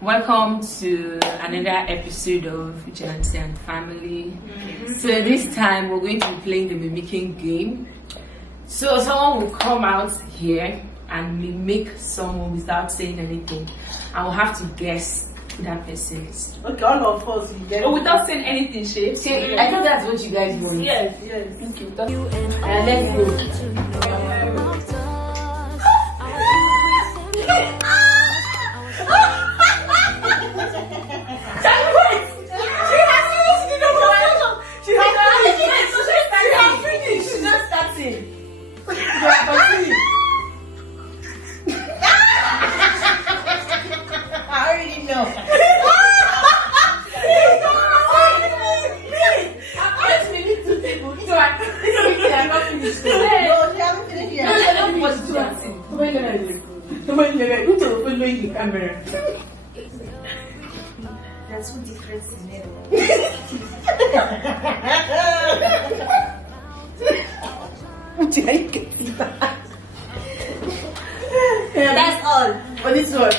Welcome to another episode of Uche and Family. So this time we're going to be playing the mimicking game. So someone will come out here and mimic someone without saying anything. I will have to guess who that person is. Okay, all of us will get. Oh, without saying anything, Shay. I thought that's what you guys want. Yes. Thank you. Let's go. That's what difference is made of. That's all. For this one.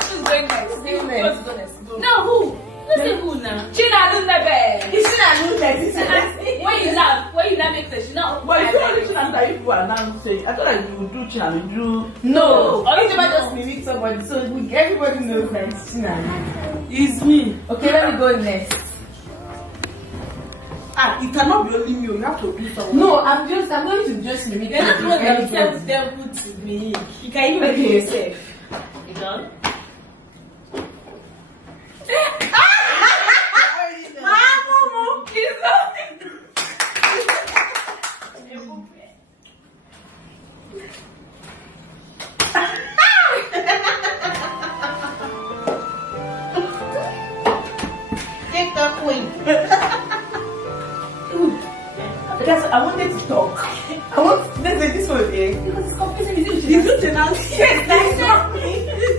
Who's going next? Who's going next? No, who? Let's say who now? China do never. When you laugh, make sense. No. But if you only China that you are now saying, I thought like you would do China, you do. No. Or you never just mimic somebody, so everybody knows that it's China. It's me. Okay, let me go next. It cannot be only me. You have to do something. No, I'm going to just mimic. You're not the one that tells devil to me. You can even make it yourself. You done? Take the queen. Because I wanted to talk. Let's say this one here. Because it's confusing. Is it Chenancy? Yes, that's not me.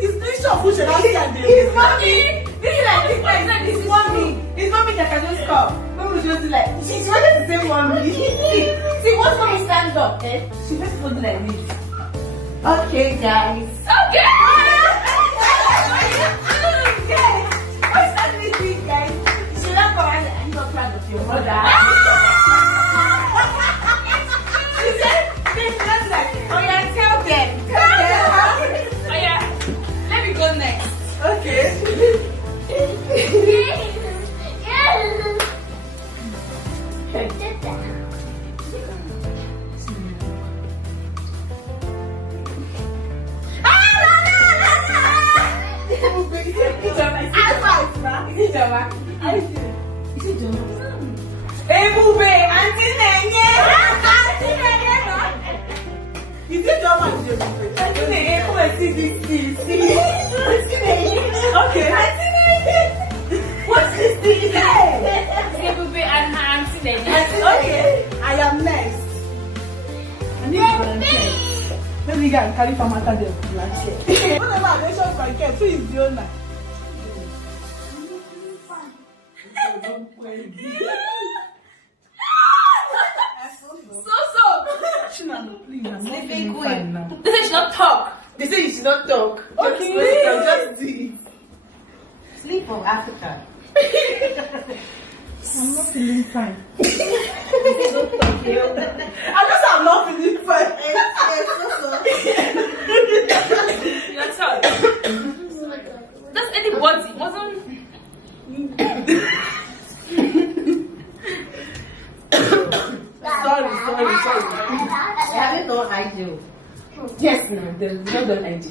It's not sure who Chenancy and It's mommy. This is like this is mommy. It's mommy that can just come. Mommy will just be like, she's wanted to say mommy. See, once mommy stands up, she just will do like this. Okay, guys. Okay. What's that this week, guys? You should not come and I'm not proud of your mother. She said, this just like, oh yeah, tell them. Oh yeah. Let me go next. Okay. Okay. What's this thing? Okay, I am next. Let me go and carry from after the planche. Whatever I mention for care, who is the owner? So. China, please, I'm not feeling fine now. They say she not talk. They say you should not talk. Okay, just do it. Sleep of Africa. I'm not feeling fine. Don't talk here. I'm not feeling fine. Your turn. Does anybody wasn't? Sorry. Have you done I do? Yes, no, there's no done IG.